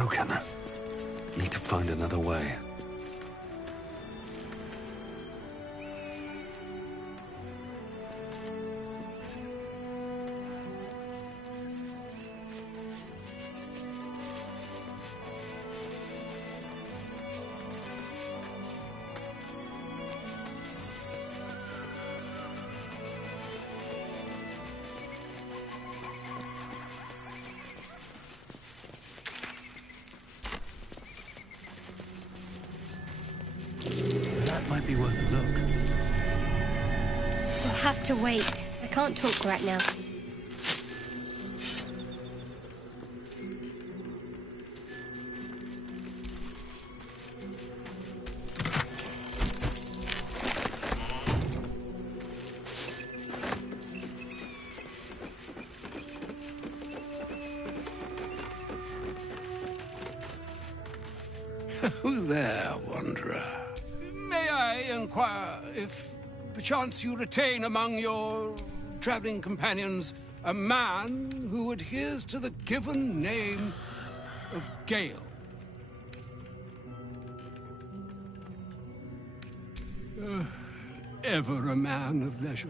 broken. Need to find another way. Might be worth a look. We'll have to wait. I can't talk right now. Who there, wanderer? May I inquire if, perchance, you retain among your traveling companions a man who adheres to the given name of Gale? Ever a man of leisure.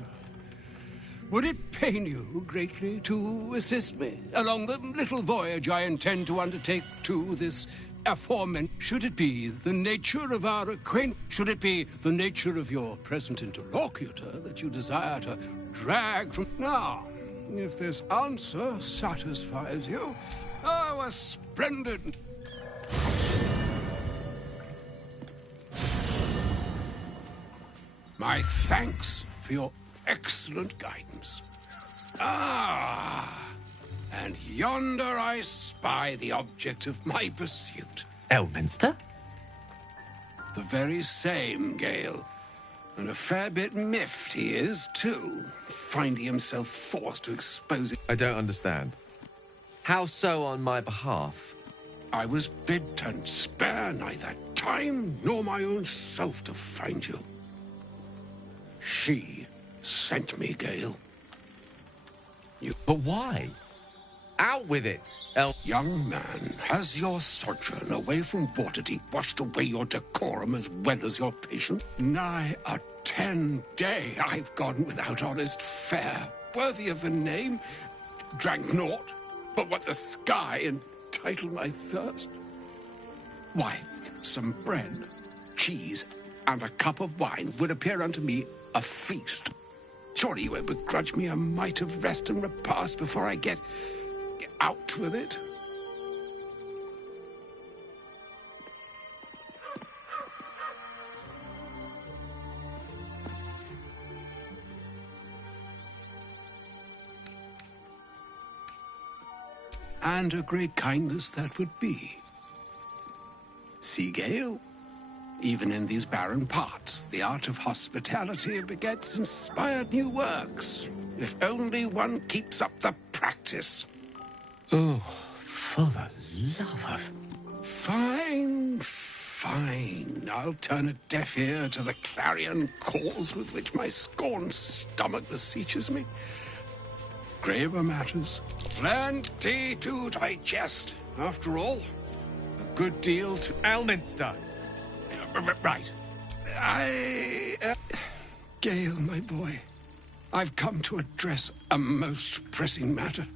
Would it pain you greatly to assist me along the little voyage I intend to undertake to this aforementioned? Should it be the nature of our acquaintance? Should it be the nature of your present interlocutor that you desire to drag from? Now, if this answer satisfies you, our splendid... My thanks for your excellent guidance. And yonder I spy the object of my pursuit. Elminster? The very same, Gale. And a fair bit miffed he is, too, finding himself forced to expose it. I don't understand. How so on my behalf? I was bid to spare neither time nor my own self to find you. She sent me, Gale. But why? Out with it, Young man, has your sojourn away from Waterdeep washed away your decorum as well as your patience? Nigh a 10-day I've gone without honest fare, worthy of the name, drank naught but what the sky entitled my thirst. Why, some bread, cheese, and a cup of wine would appear unto me a feast. Surely you won't begrudge me a mite of rest and repast before I get out with it. And a great kindness that would be. See, Gale, even in these barren parts, the art of hospitality begets inspired new works, if only one keeps up the practice. Oh, for the love of... Fine. I'll turn a deaf ear to the clarion calls with which my scorned stomach beseeches me. Graver matters. Plenty to digest, after all. A good deal to... Elminster! Right. Gale, my boy, I've come to address a most pressing matter.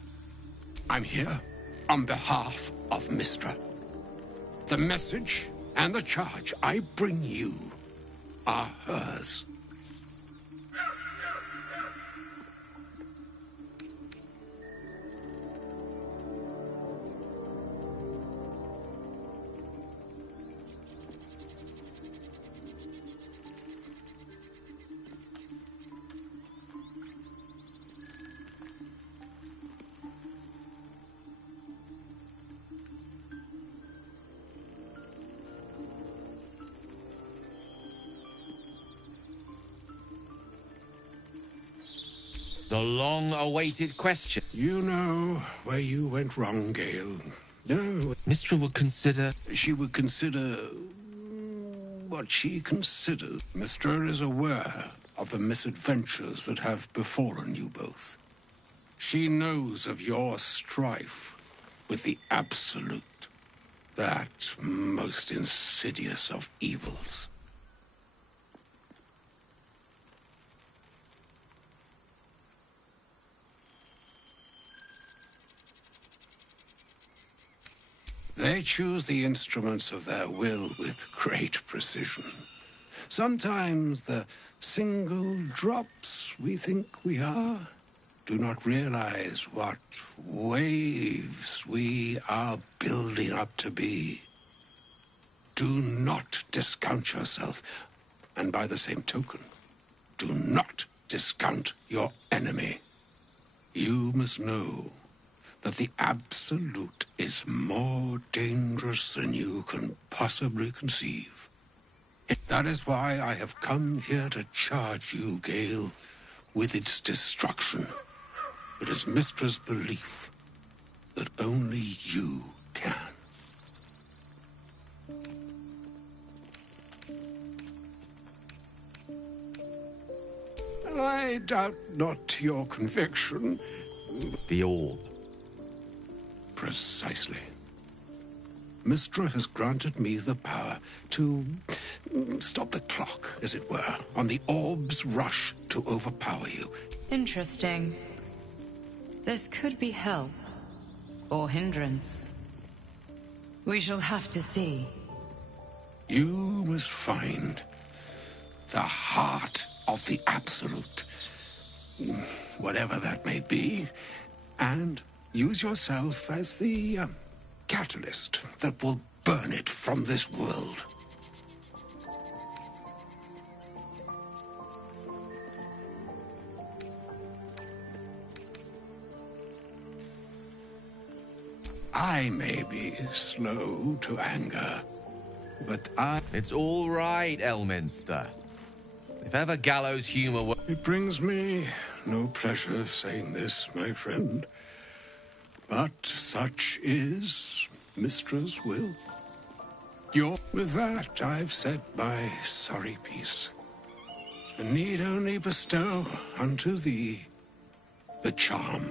I'm here on behalf of Mystra. The message and the charge I bring you are hers. The long-awaited question. You know where you went wrong, Gale. No. Mystra would consider... She would consider... what she considers. Mystra is aware of the misadventures that have befallen you both. She knows of your strife with the Absolute. That most insidious of evils. They choose the instruments of their will with great precision. Sometimes the single drops we think we are do not realize what waves we are building up to be. Do not discount yourself, and by the same token, do not discount your enemy. You must know that the Absolute is more dangerous than you can possibly conceive. That is why I have come here to charge you, Gale, with its destruction. It is Mystra's belief that only you can. I doubt not your conviction. The orb. Precisely. Mystra has granted me the power to stop the clock, as it were, on the orb's rush to overpower you. Interesting. This could be help, or hindrance. We shall have to see. You must find the heart of the Absolute, whatever that may be, and use yourself as the catalyst that will burn it from this world. I may be slow to anger, but It's all right, Elminster. If ever gallows humor were... It brings me no pleasure saying this, my friend. But such is Mystra's will. With that, I've said my sorry piece, and need only bestow unto thee the charm.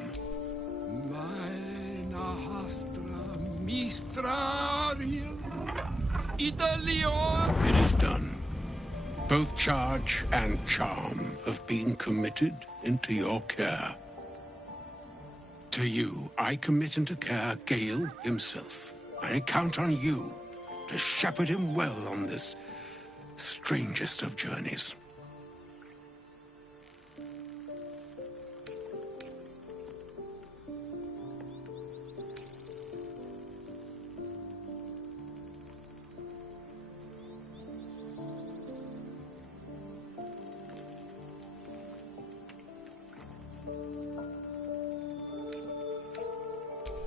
It is done. Both charge and charm have been committed into your care. To you, I commit into care Gale himself. I count on you to shepherd him well on this strangest of journeys.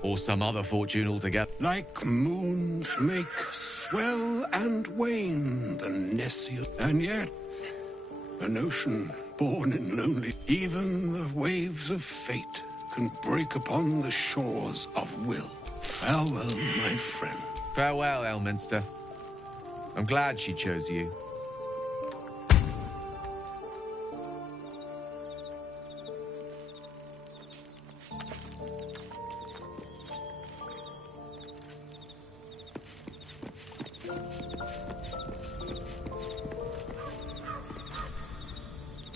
Or some other fortune altogether. Like moons make swell and wane the Nessian, and yet an ocean born in lonely. Even the waves of fate can break upon the shores of will. Farewell, my friend. Farewell, Elminster. I'm glad she chose you.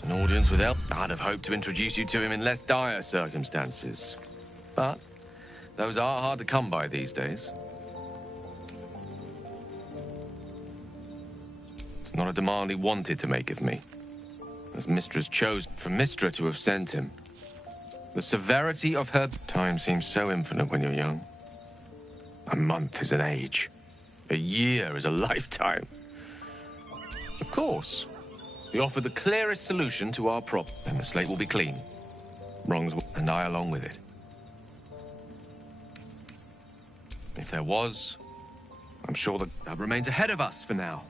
An audience with I'd have hoped to introduce you to him in less dire circumstances. But those are hard to come by these days. It's not a demand he wanted to make of me, as Mystra's chose for Mystra to have sent him. The severity of her time seems so infinite when you're young. A month is an age. A year is a lifetime. Of course, we offer the clearest solution to our problem, and the slate will be clean. Wrongs, and I along with it. If there was, I'm sure that remains ahead of us for now.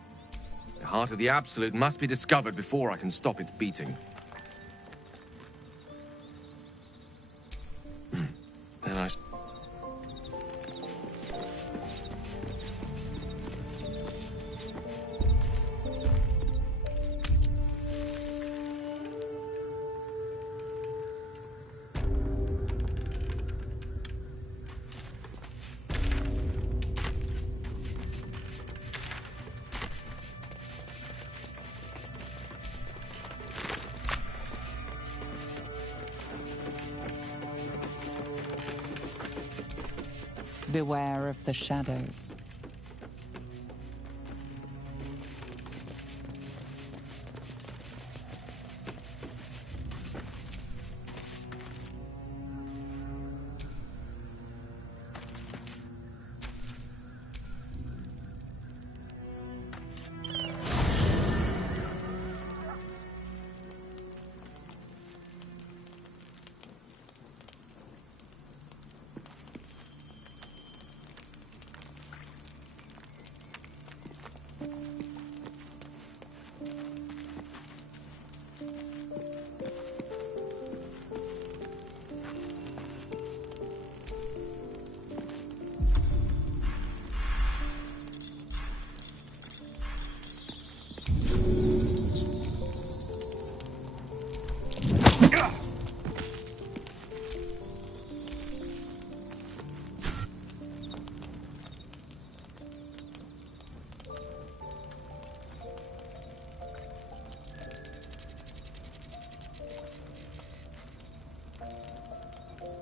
The heart of the Absolute must be discovered before I can stop its beating. Then I... Beware of the shadows.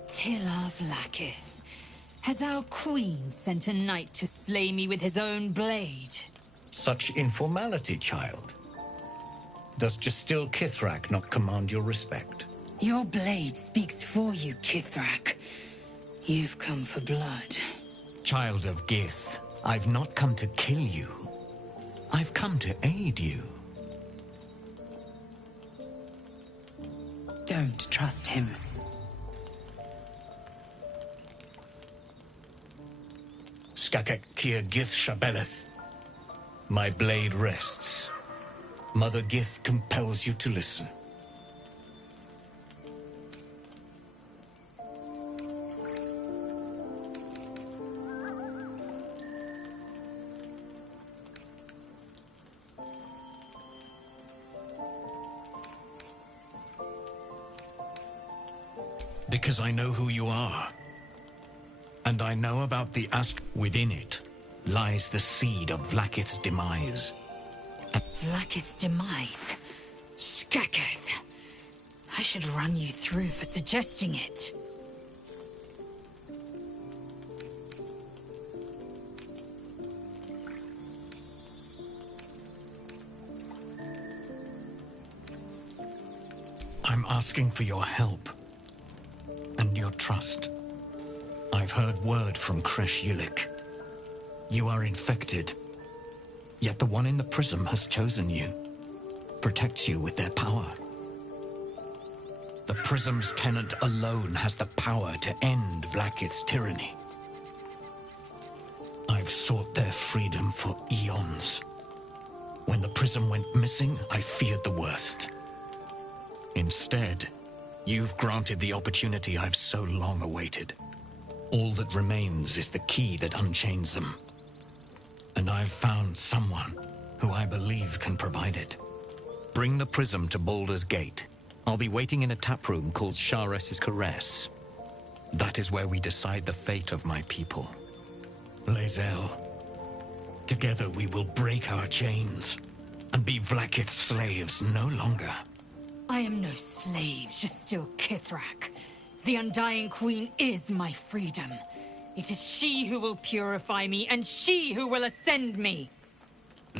Tila Vlaakith, has our queen sent a knight to slay me with his own blade? Such informality, child. Does Justil Kithrak not command your respect? Your blade speaks for you, Kithrak. You've come for blood. Child of Gith, I've not come to kill you. I've come to aid you. Don't trust him. Skakek Kier Gith Shabeleth. My blade rests. Mother Gith compels you to listen. Because I know who you are. And I know about the within it lies the seed of Vlaakith's demise. Vlaakith's demise? Skaketh. I should run you through for suggesting it. I'm asking for your help and your trust. I've heard word from Kresh Yulik. You are infected, yet the one in the prism has chosen you, protects you with their power. The prism's tenant alone has the power to end Vlaakith's tyranny. I've sought their freedom for eons. When the prism went missing, I feared the worst. Instead, you've granted the opportunity I've so long awaited. All that remains is the key that unchains them. And I've found someone who I believe can provide it. Bring the prism to Baldur's Gate. I'll be waiting in a taproom called Shares's Caress. That is where we decide the fate of my people. Lae'zel, together we will break our chains and be Vlaakith's slaves no longer. I am no slave, Justil Kithrak. The Undying Queen is my freedom. It is she who will purify me, and she who will ascend me.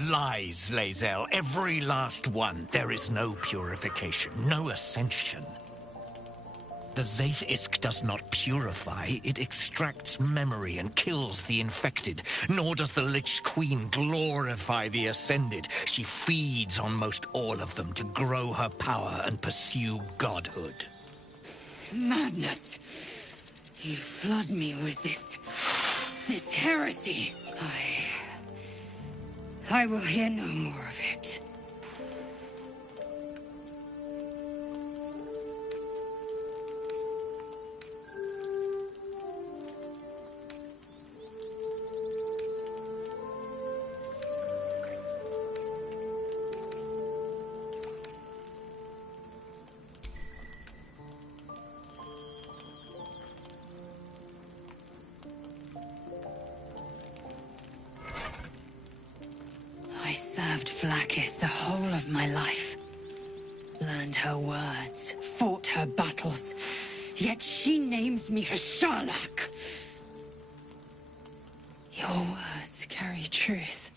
Lies, Lae'zel. Every last one. There is no purification, no ascension. The Zaith Isk does not purify, it extracts memory and kills the infected. Nor does the Lich Queen glorify the ascended. She feeds on most all of them to grow her power and pursue godhood. Madness! You flood me with this heresy. I will hear no more of it. I served Vlaakith the whole of my life. Learned her words, fought her battles, yet she names me her Sharlak. Your words carry truth.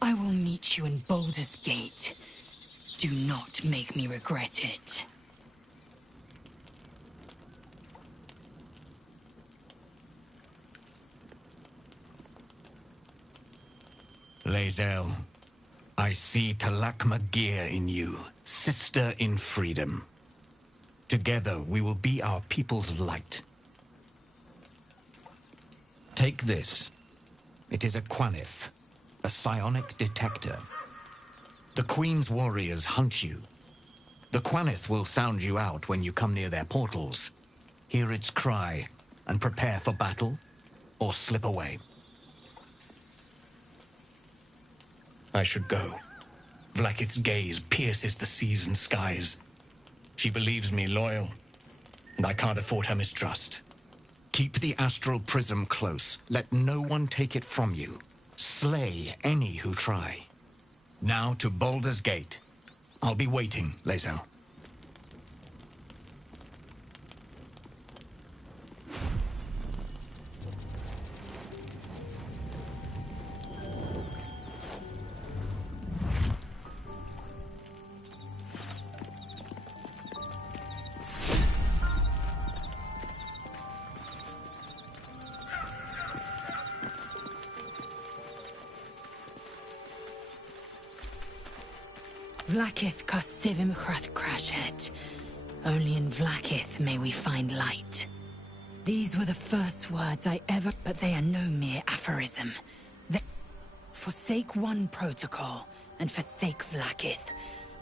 I will meet you in Baldur's Gate. Do not make me regret it. Lae'zel, I see Talakma Gear in you, sister in freedom. Together we will be our people's light. Take this. It is a Quanith, a psionic detector. The Queen's warriors hunt you. The Quanith will sound you out when you come near their portals. Hear its cry and prepare for battle, or slip away. I should go. Vlakith's gaze pierces the seas and skies. She believes me loyal, and I can't afford her mistrust. Keep the astral prism close. Let no one take it from you. Slay any who try. Now to Baldur's Gate. I'll be waiting, Lae'zel. Vlakith Kosivim Chrath Crashet. Only in Vlakith may we find light. These were the first words I ever... But they are no mere aphorism. They... Forsake one protocol, and forsake Vlakith.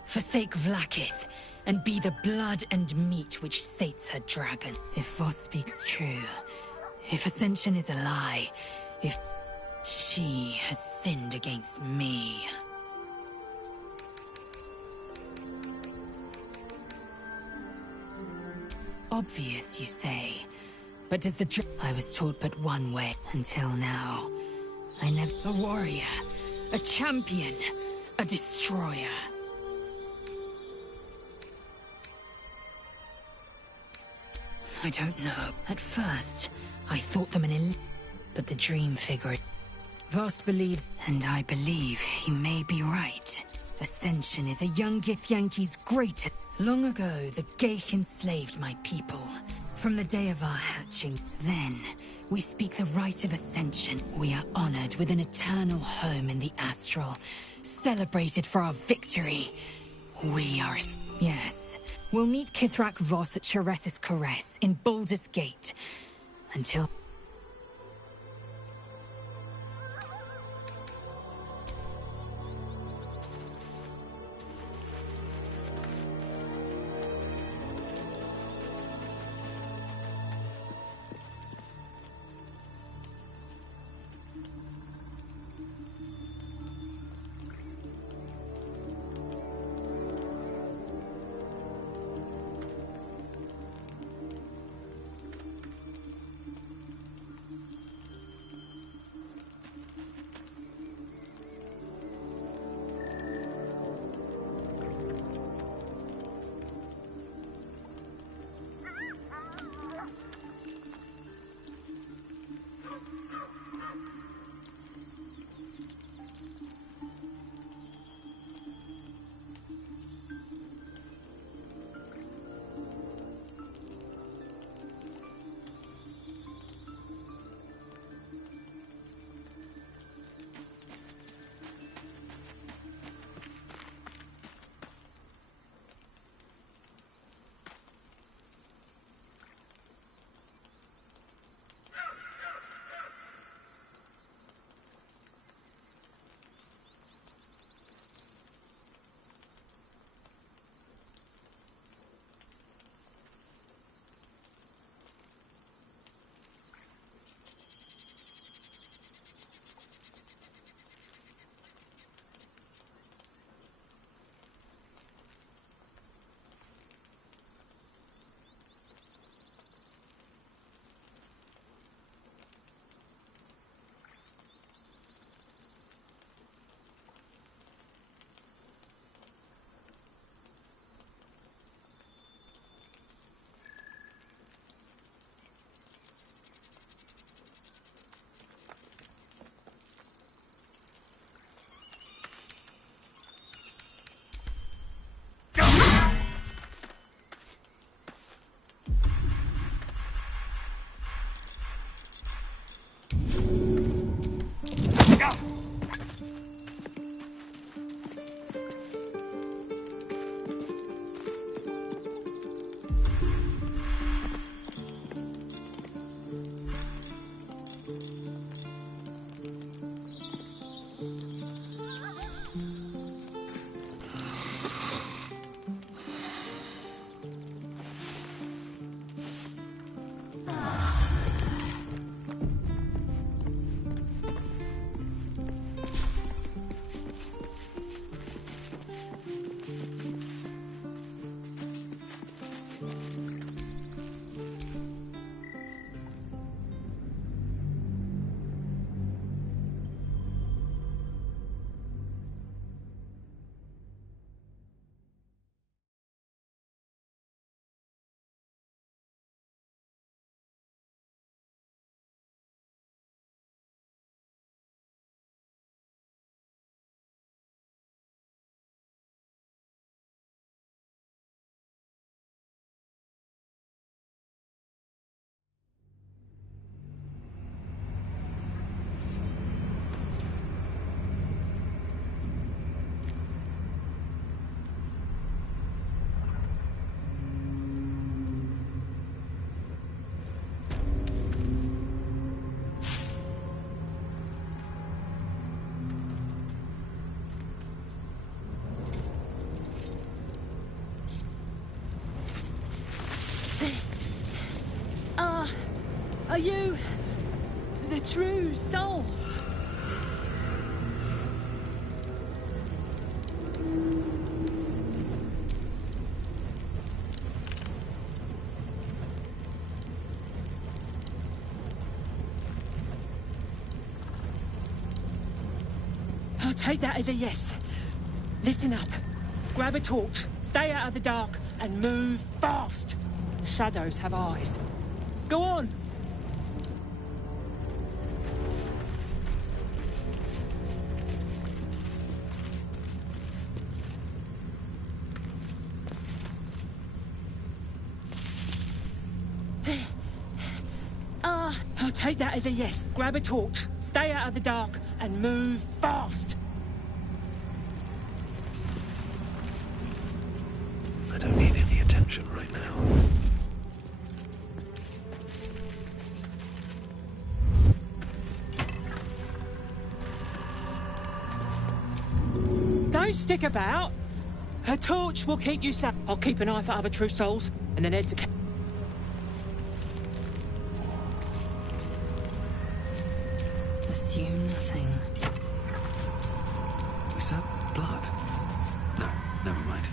Forsake Vlakith, and be the blood and meat which sates her dragon. If Voss speaks true, if Ascension is a lie, if... She has sinned against me. Obvious, you say. But does the I was taught but one way until now. I never... A warrior, a champion, a destroyer. I don't know. At first, I thought them but the dream figure... Voss believes, and I believe he may be right. Ascension is a young Githyanki's greater... Long ago, the Geich enslaved my people. From the day of our hatching, then, we speak the rite of Ascension. We are honored with an eternal home in the Astral, celebrated for our victory. We are... Yes. We'll meet Kithrak Voss at Cheres's Caress in Baldur's Gate. Until... Are you the true soul? I'll take that as a yes. Listen up. Grab a torch, stay out of the dark, and move fast. The shadows have eyes. Go on! I'll take that as a yes. Grab a torch, stay out of the dark, and move fast. I don't need any attention right now. Don't stick about. Her torch will keep you safe. I'll keep an eye for other true souls, and then head to... Assume nothing. Is that blood? No, never mind.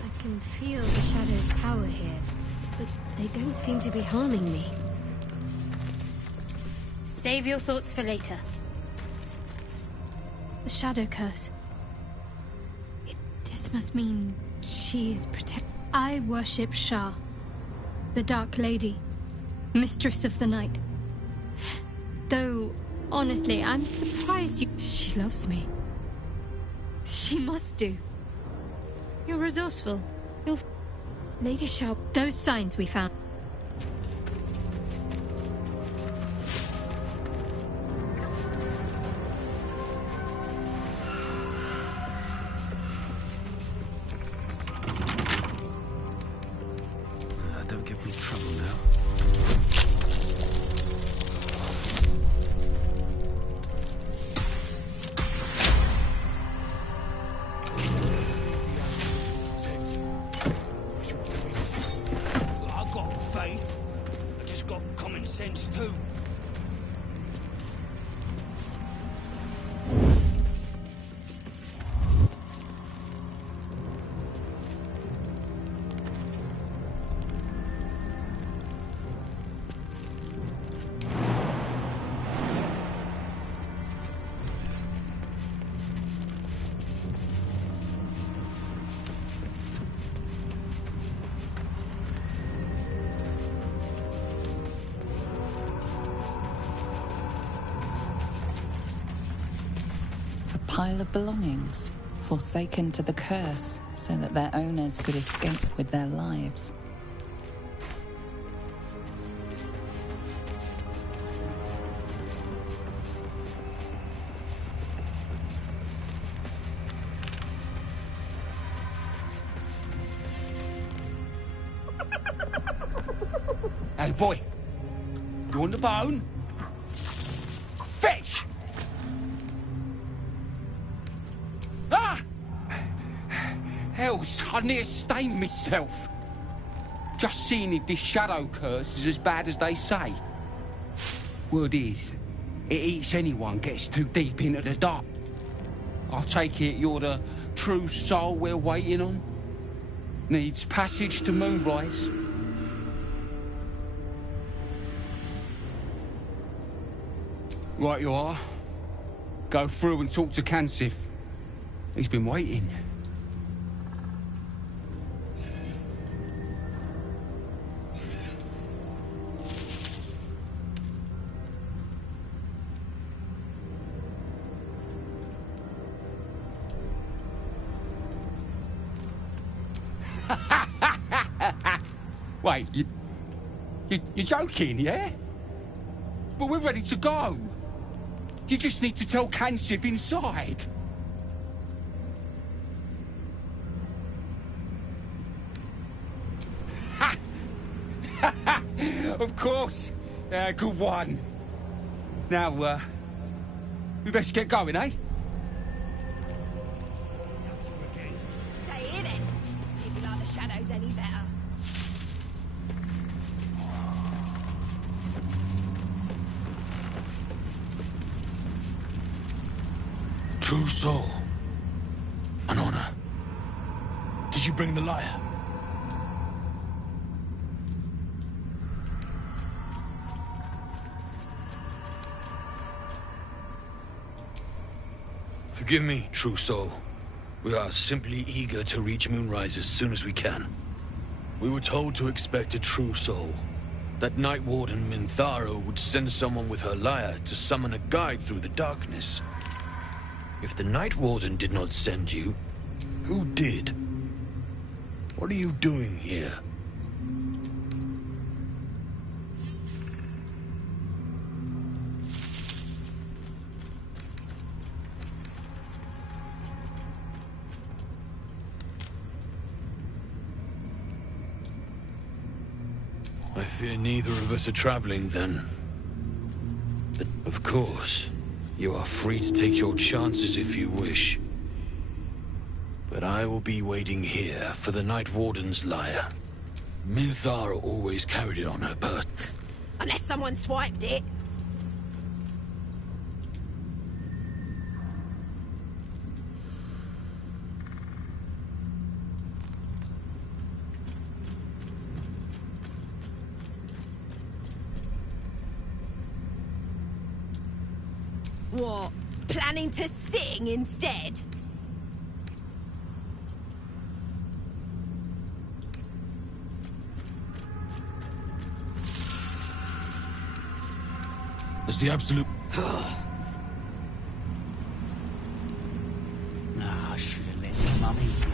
I can feel the shadow's power here, but they don't seem to be harming me. Save your thoughts for later. The shadow curse. This must mean she is protected. I worship Shah, the Dark Lady, Mistress of the Night. Though, honestly, I'm surprised you... She loves me. She must do. You're resourceful. You're... Lady Shah, those signs we found. Don't give me trouble now. I got faith. I just got common sense too. Pile of belongings, forsaken to the curse, so that their owners could escape with their lives. Hey, boy. You want the bone? Fetch! Ah! Hells, I near stained myself. Just seeing if this shadow curse is as bad as they say. Word is, it eats anyone gets too deep into the dark. I take it you're the true soul we're waiting on? Needs passage to Moonrise? Right you are. Go through and talk to Kansif. He's been waiting. Wait, you're joking, yeah? But we're ready to go. You just need to tell Kansip inside. Ha! Of course. Good one. Now, we best get going, eh? Stay here then. See if you like the shadows any better. True soul. An honor. Did you bring the lyre? Forgive me, true soul. We are simply eager to reach Moonrise as soon as we can. We were told to expect a true soul. That Night Warden Minthara would send someone with her lyre to summon a guide through the darkness. If the Night Warden did not send you, who did? What are you doing here? I fear neither of us are traveling, then. But of course, you are free to take your chances if you wish. But I will be waiting here for the Night Warden's lyre. Minthara always carried it on her person. Unless someone swiped it. What? Planning to sing instead? As the absolute... I should have let your mum eat you.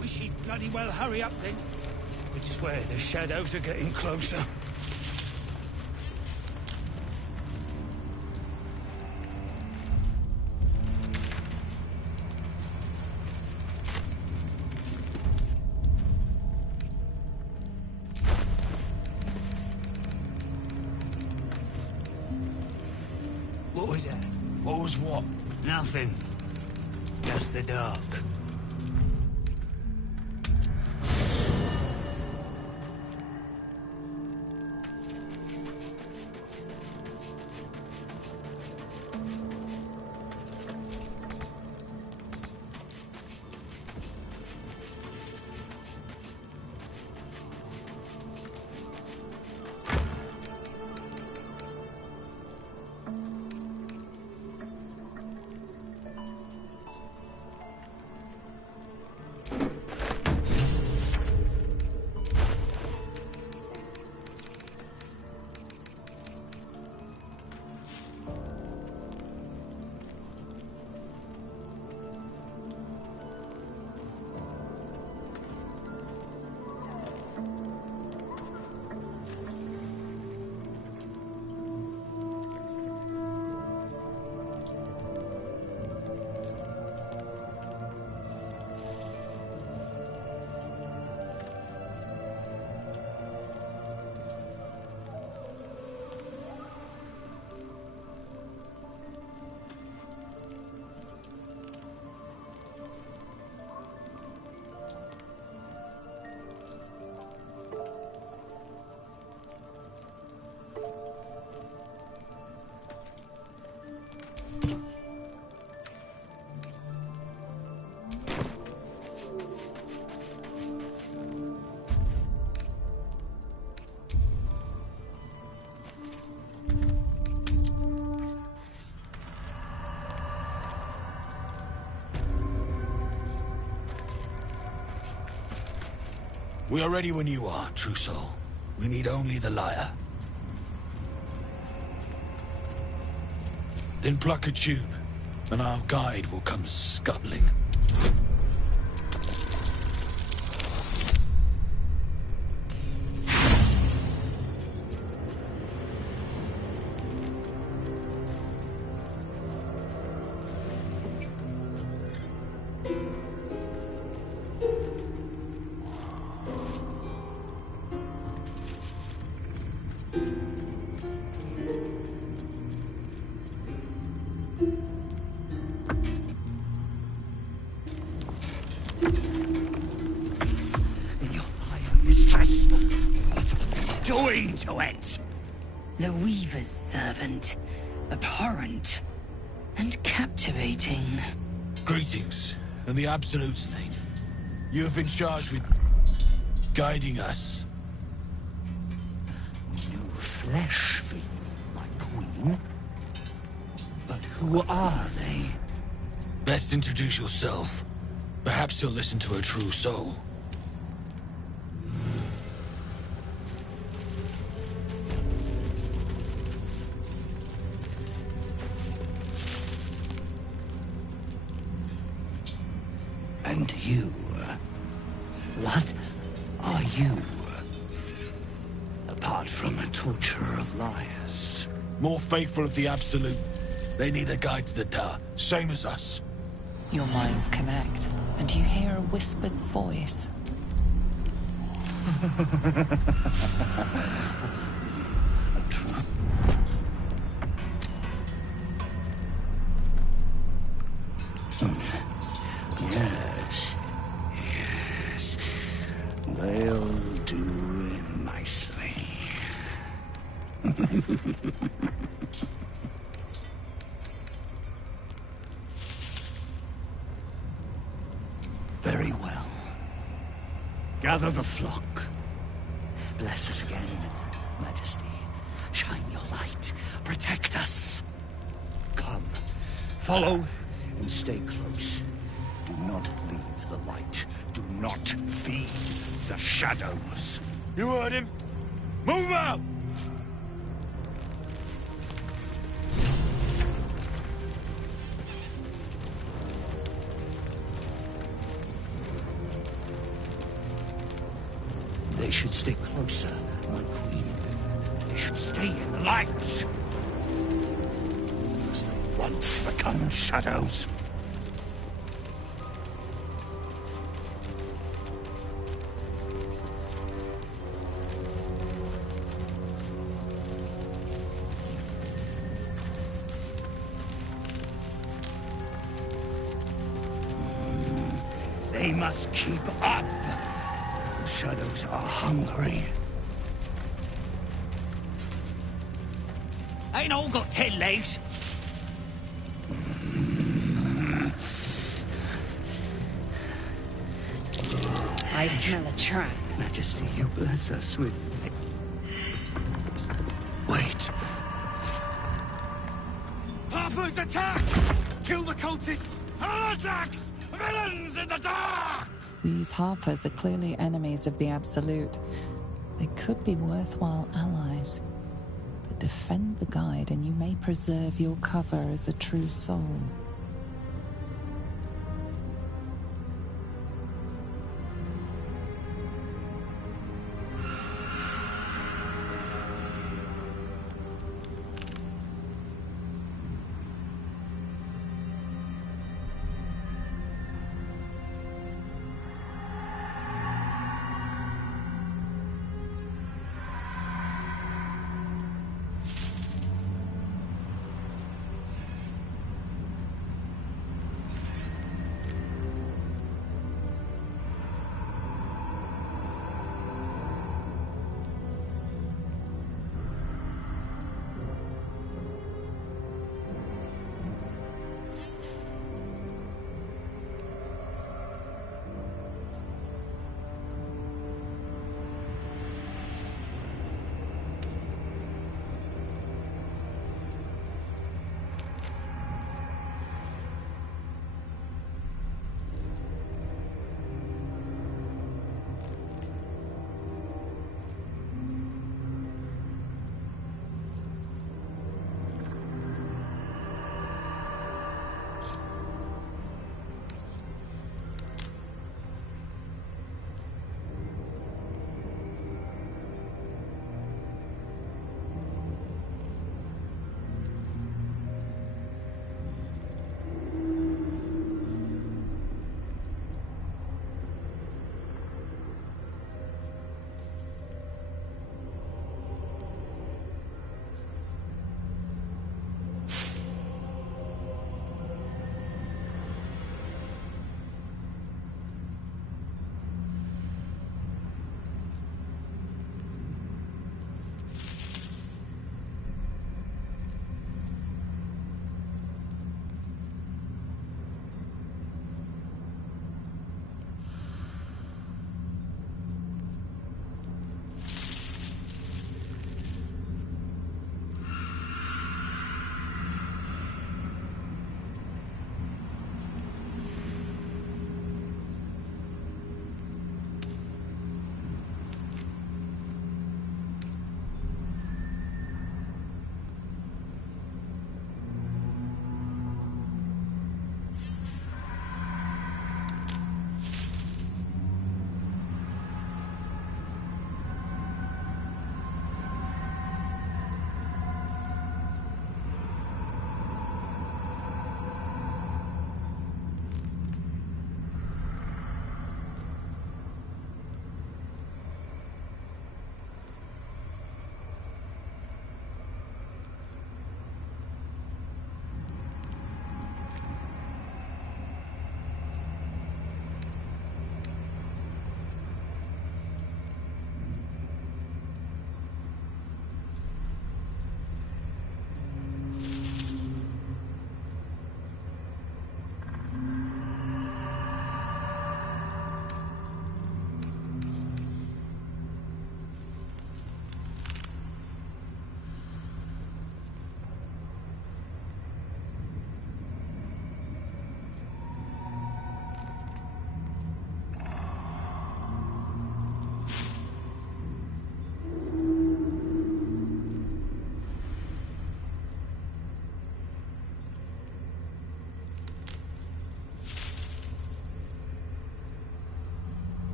We should bloody well hurry up then. Which is where the shadows are getting closer. What was that? What was what? Nothing. Just the dark. We are ready when you are, true soul. We need only the lyre. Then pluck a tune, and our guide will come scuttling. Doing to it? The Weaver's servant. Abhorrent. And captivating. Greetings, in the Absolute's name. You have been charged with guiding us. No flesh for you, my queen. But who are they? Best introduce yourself. Perhaps you'll listen to a true soul. And you? What are you? Apart from a torturer of liars. More faithful of the Absolute. They need a guide to the Tower, same as us. Your minds connect, and you hear a whispered voice. Yes. Yes. They'll do nicely. Very well. Gather the flock. Bless us again, Majesty. Shine your light. Protect us. Come. Follow and stay close. Do not leave the light. Do not feed the shadows. You heard him. Move out! They should stay closer, my queen. They should stay in the light. As they want to become shadows. They must keep up. The shadows are hungry. Ain't all got 10 legs. I smell a trap. Majesty, you bless us with... Wait. Harper's attack! Kill the cultists! Heretics! Villains in the dark! These Harpers are clearly enemies of the Absolute. They could be worthwhile allies. But defend the guide and you may preserve your cover as a true soul.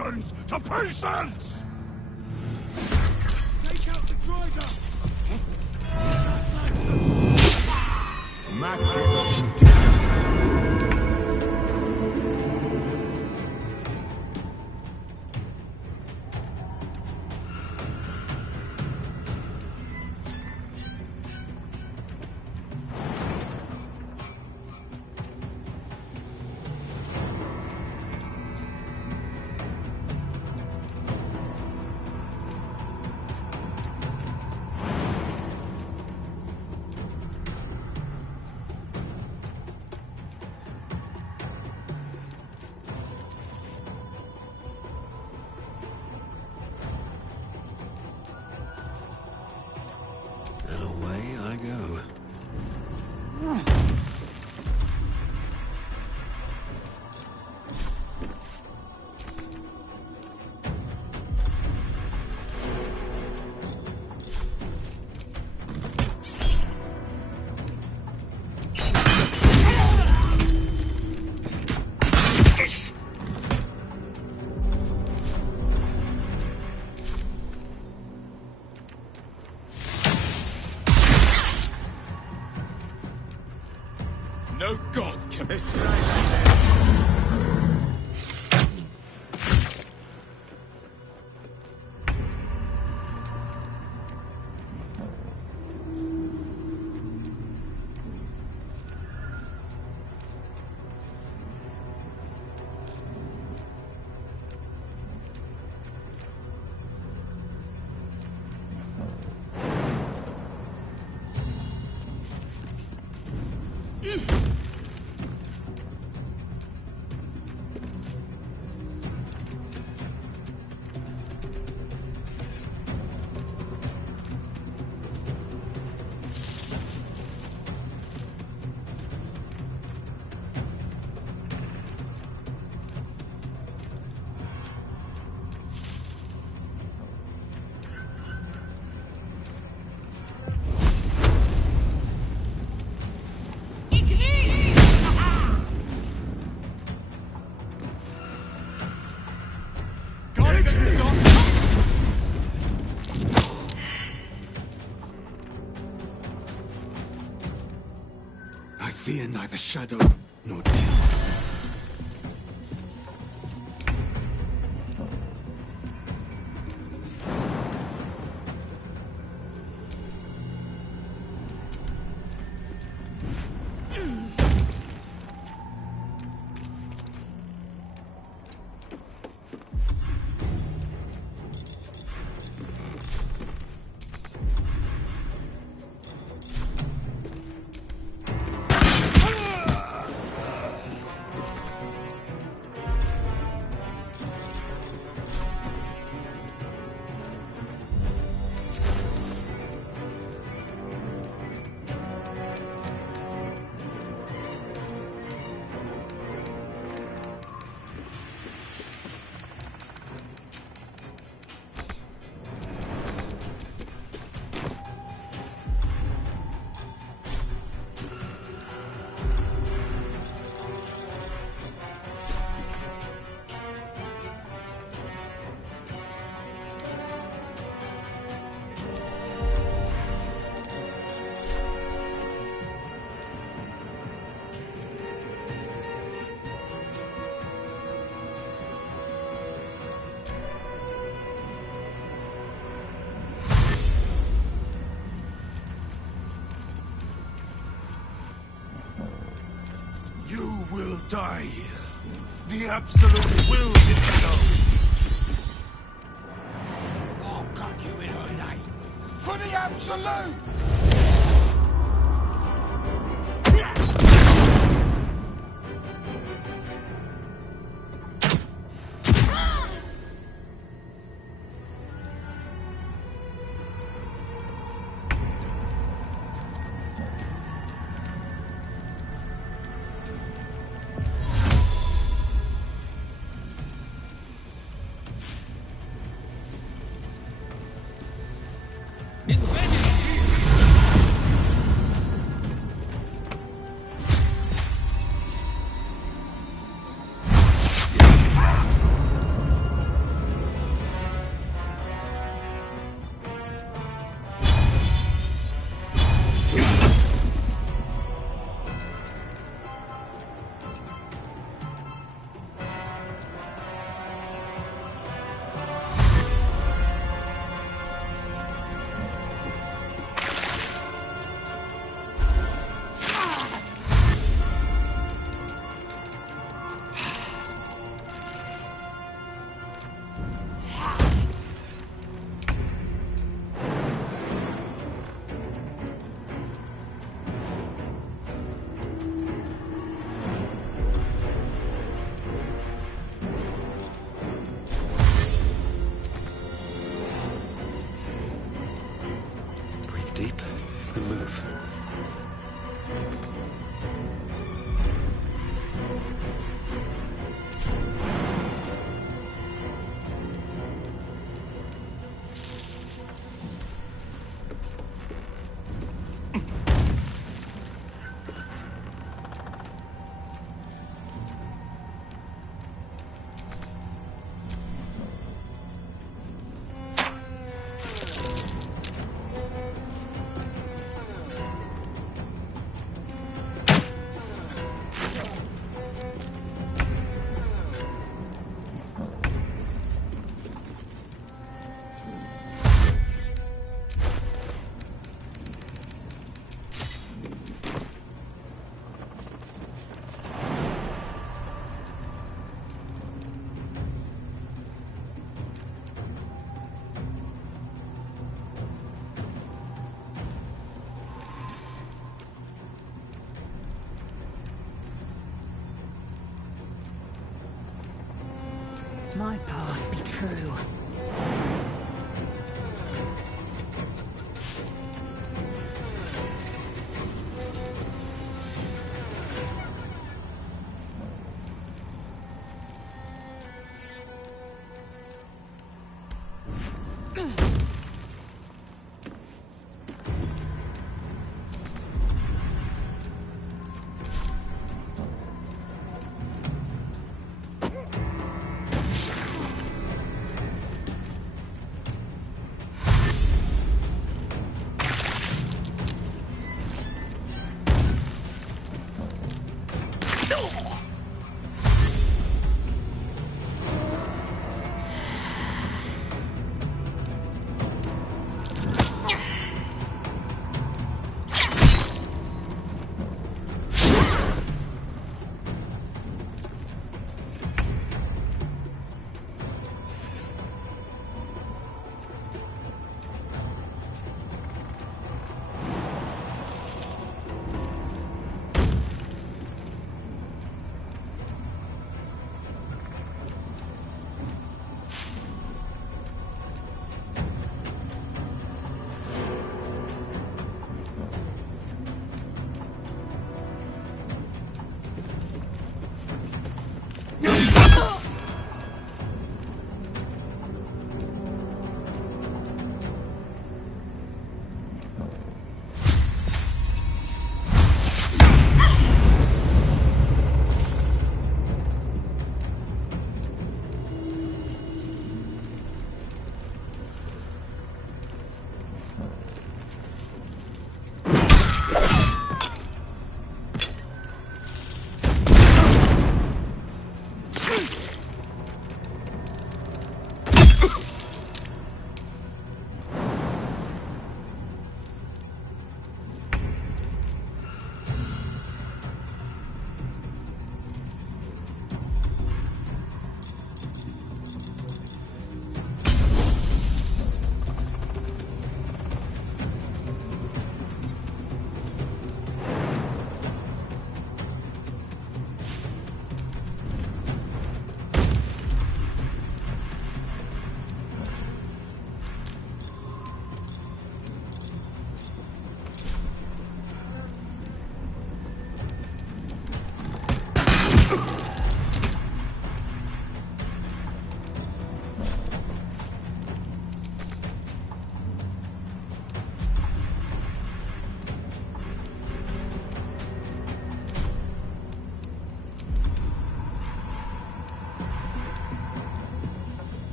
Wardens to patience! Take out the driver! And away I go. No god can... I fear neither shadow nor death. You will die here. The Absolute will get so. I'll cut you in her name. For the Absolute! It's ready! and move. My path be true.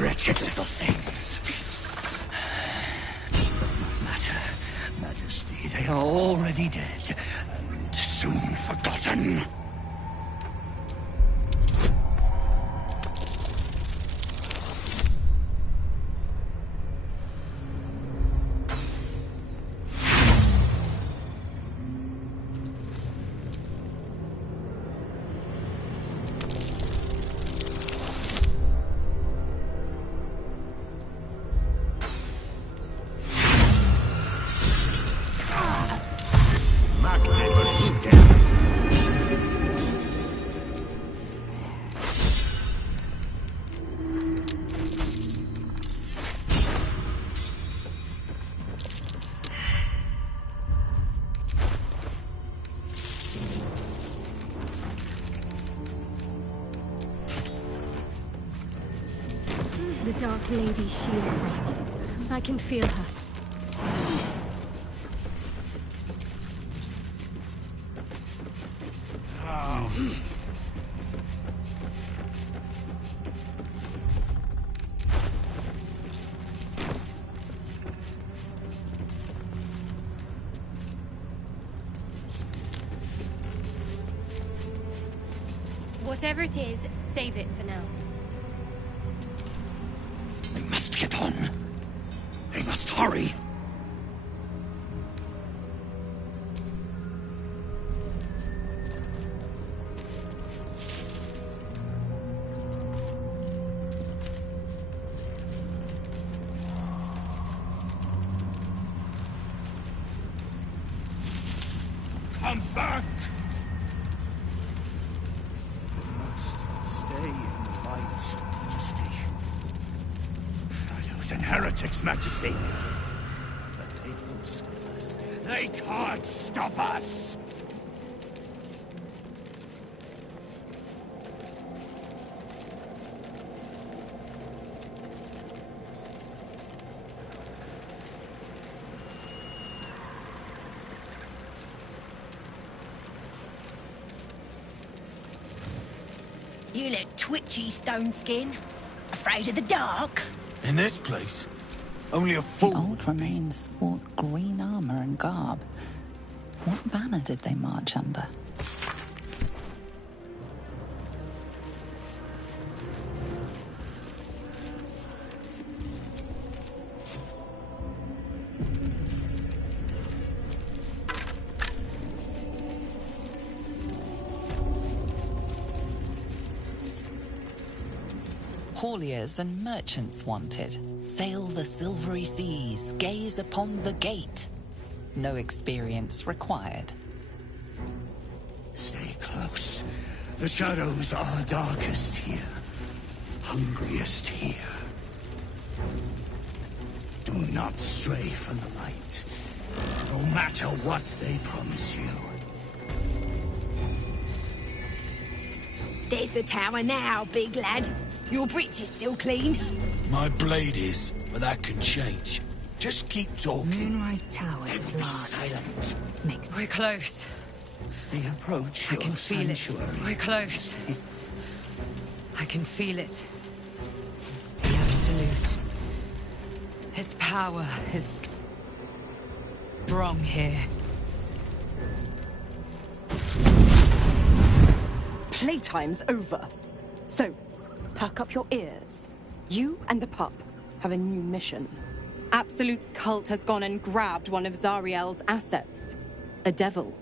Wretched little things. No matter, Majesty, they are already dead, and soon forgotten. Magdeburg dead. The Dark Lady shields me. I can feel her. Whatever it is, save it for now. They must get on. They must hurry. Come back! They must stay in the light, Majesty. Shadows and heretics, Majesty. But they won't stop us. They can't stop us! You look twitchy, Stone Skin. Afraid of the dark? In this place? Only a The fool. old remains sport green armor and garb. What banner did they march under? Hauliers and merchants wanted. Sail the silvery seas, gaze upon the gate. No experience required. Stay close. The shadows are darkest here. Hungriest here. Do not stray from the light. No matter what they promise you. There's the tower now, big lad. Your breech is still clean. My blade is, but that can change. Just keep talking. Moonrise Tower They at will be last. silent. We're close. They approach I your can feel sanctuary. it. We're close. I can feel it. The Absolute. Its power is strong here. Playtime's over. So, perk up your ears. You and the pup have a new mission. Absolute's cult has gone and grabbed one of Zariel's assets. A devil.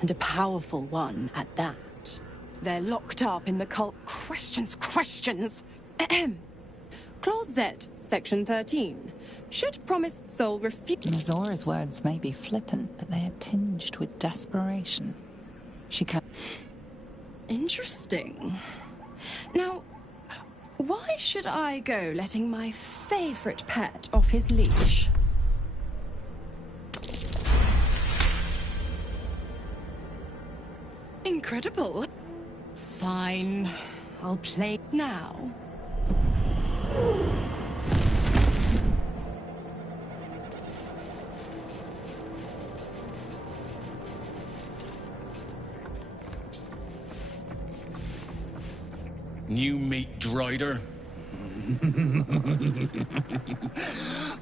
And a powerful one at that. They're locked up in the cult. Questions. Ahem. Clause Z, Section 13. Should promised soul refuse... Zora's words may be flippant, but they are tinged with desperation. She can... Interesting. Now, why should I go letting my favorite pet off his leash? Incredible. Fine. I'll play now. New meat drider.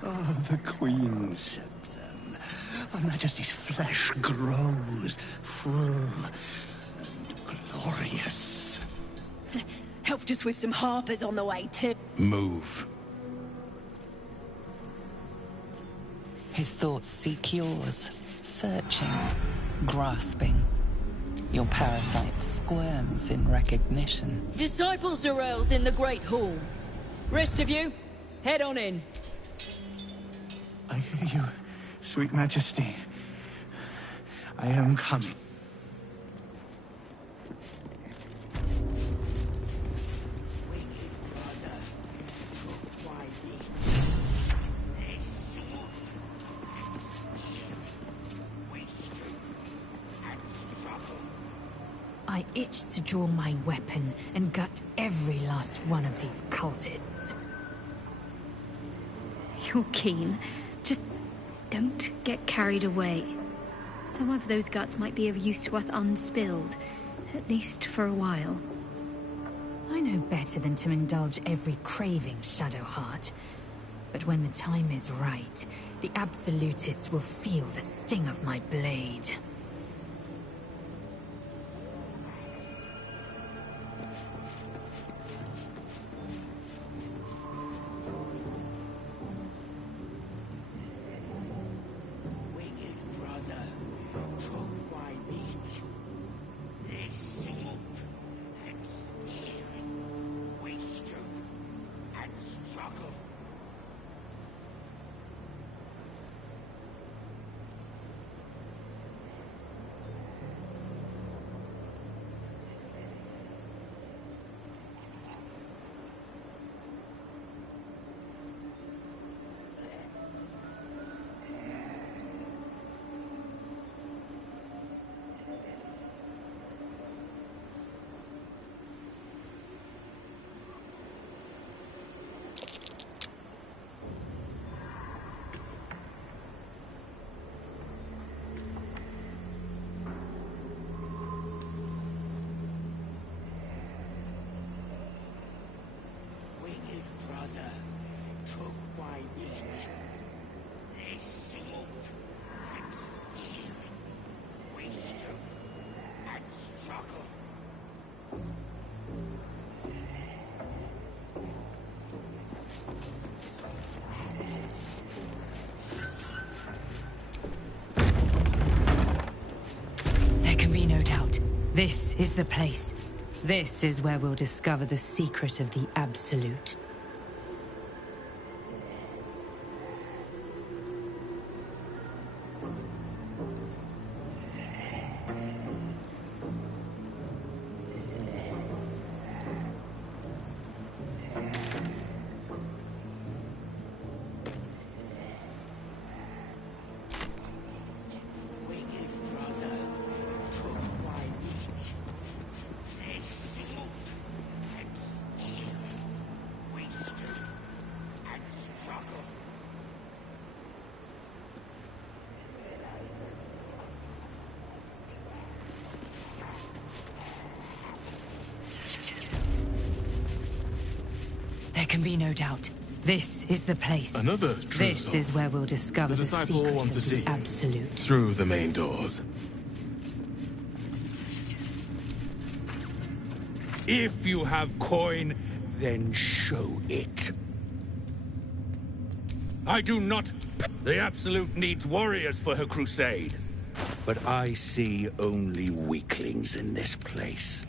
Oh, the Queen said them. Her Majesty's flesh grows full and glorious. Helped us with some harpers on the way too. Move. His thoughts seek yours, searching, grasping. Your parasite squirms in recognition. Disciple Zarel's in the Great Hall. Rest of you, head on in. I hear you, sweet Majesty. I am coming. I itched to draw my weapon and gut every last one of these cultists. You're keen. Just don't get carried away. Some of those guts might be of use to us unspilled, at least for a while. I know better than to indulge every craving, Shadowheart. But when the time is right, the Absolutists will feel the sting of my blade. This is the place. This is where we'll discover the secret of the Absolute. There can be no doubt. This is the place. Another true This soul. is where we'll discover the disciple secret will want of to see the Absolute. through the main doors. If you have coin, then show it. I do not... The Absolute needs warriors for her crusade. But I see only weaklings in this place.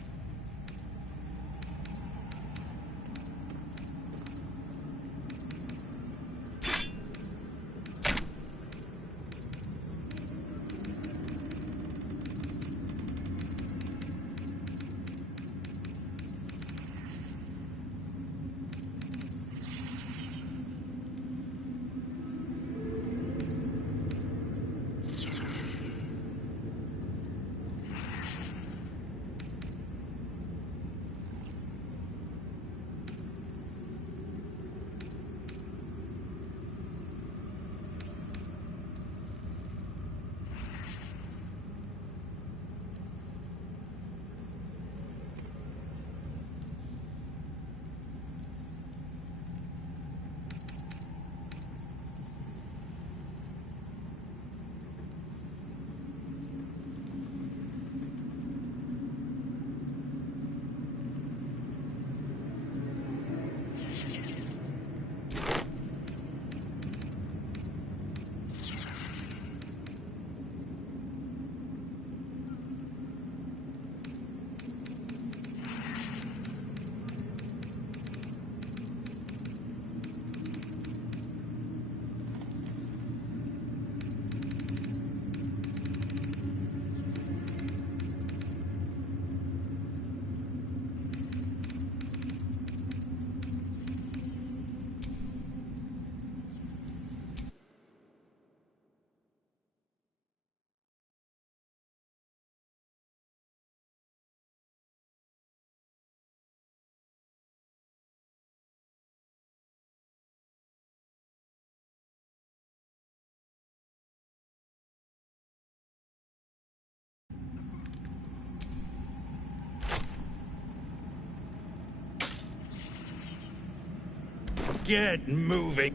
Get moving.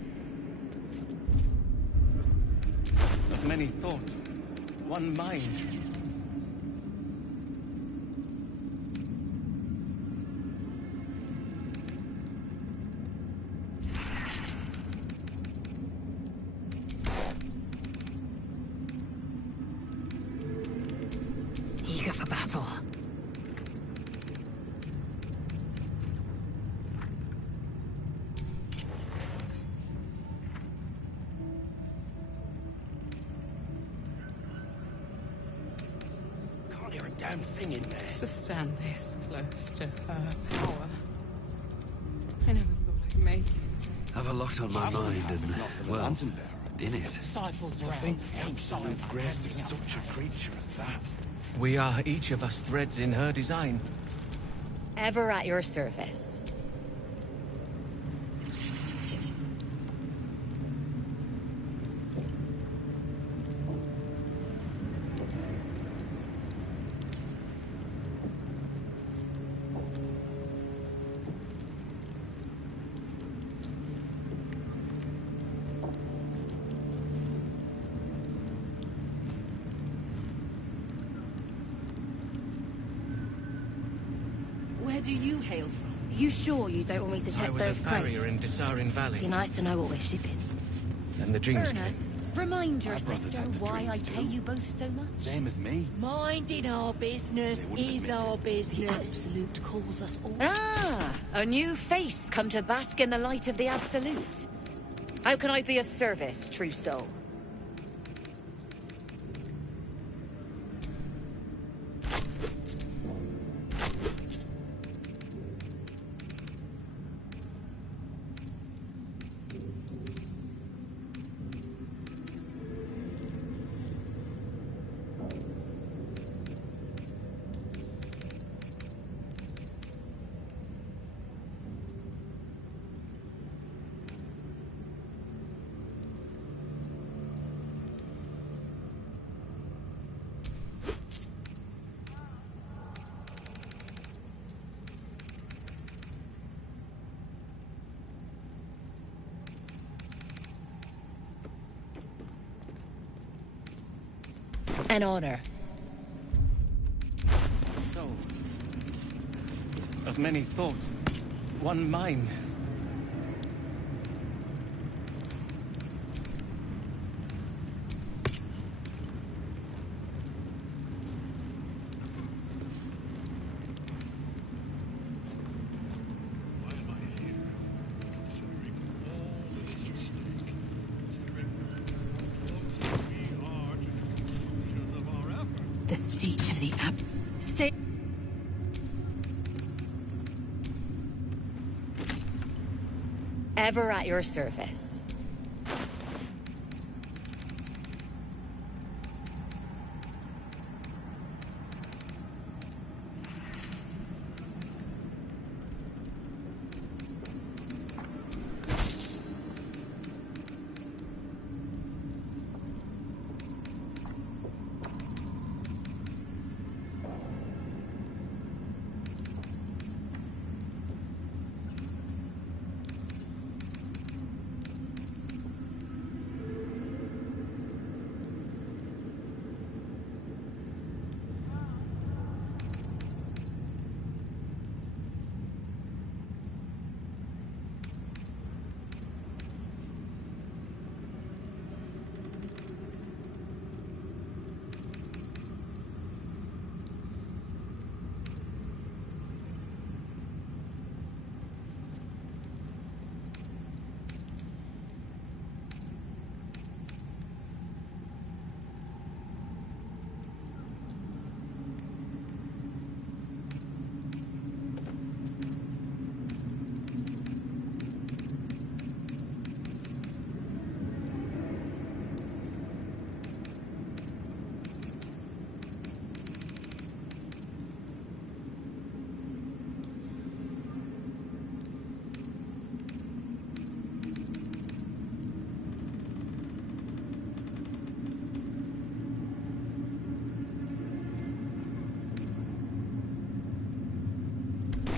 Of many thoughts, one mind. Eager for battle. Can't hear a damn thing in there. To stand this close to her power. I never thought I'd make it. Have a lot on my mind and, well, in it. Disciples I think the absolute grace is such a creature as that. We are each of us threads in her design. Ever at your service. Where do you hail from? You sure you don't want me to check I was those a farrier crates? in Desarin Valley. Be nice to know what we're shipping. And the dreams Erna, came. remind your My brothers sister had the why I dreams pay too. you both so much. Same as me. Minding our business They wouldn't is admit our it. business. The Absolute calls us all. Ah, a new face come to bask in the light of the Absolute. How can I be of service, true soul? An honor. So, of many thoughts, one mind. The seat of the Stay. Ever at your service.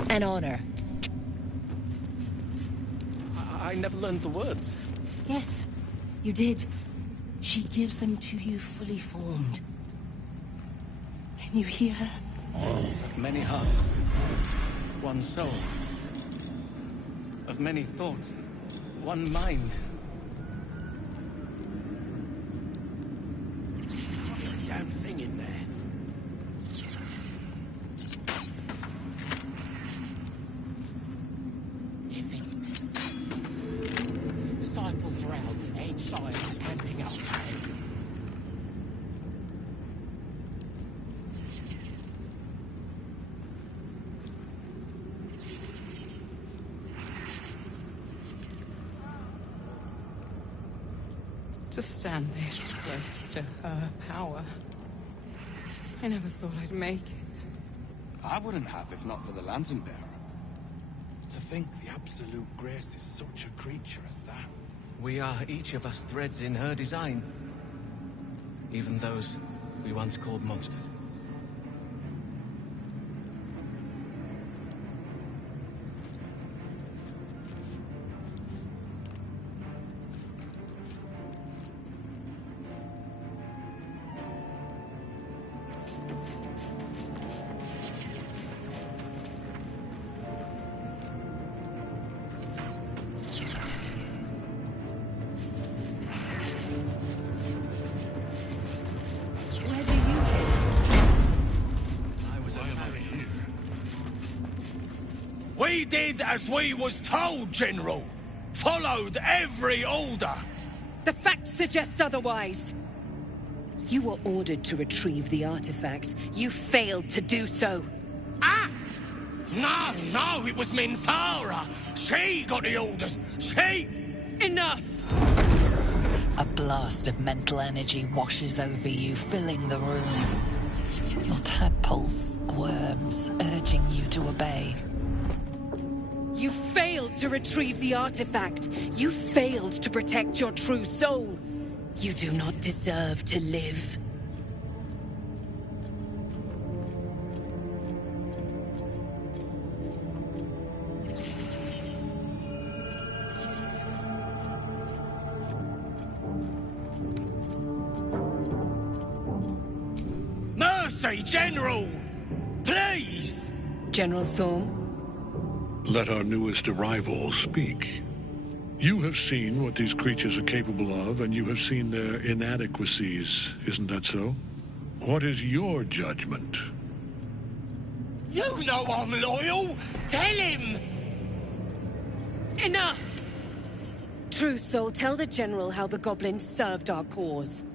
An honor. I never learned the words. Yes, you did. She gives them to you fully formed. Can you hear her? Of many hearts, one soul. Of many thoughts, one mind. Can't hear a damn thing in there. If it's... Disciples are out, inside, handing out pay. To stand this close to her power. I never thought I'd make it. I wouldn't have if not for the Lantern Bearer. To think the Absolute Grace is such a creature as that. We are each of us threads in her design. Even those we once called monsters. We did as we was told, General. Followed every order. The facts suggest otherwise. You were ordered to retrieve the artifact. You failed to do so. Us? No, it was Minthara. She got the orders. She... Enough! A blast of mental energy washes over you, filling the room. Your tadpole squirms, urging you to obey. You failed to retrieve the artifact. You failed to protect your true soul. You do not deserve to live. Mercy, General! Please! General Thorm? Let our newest arrival speak. You have seen what these creatures are capable of, and you have seen their inadequacies, isn't that so? What is your judgment? You know I'm loyal! Tell him! Enough! True Soul, tell the General how the goblins served our cause.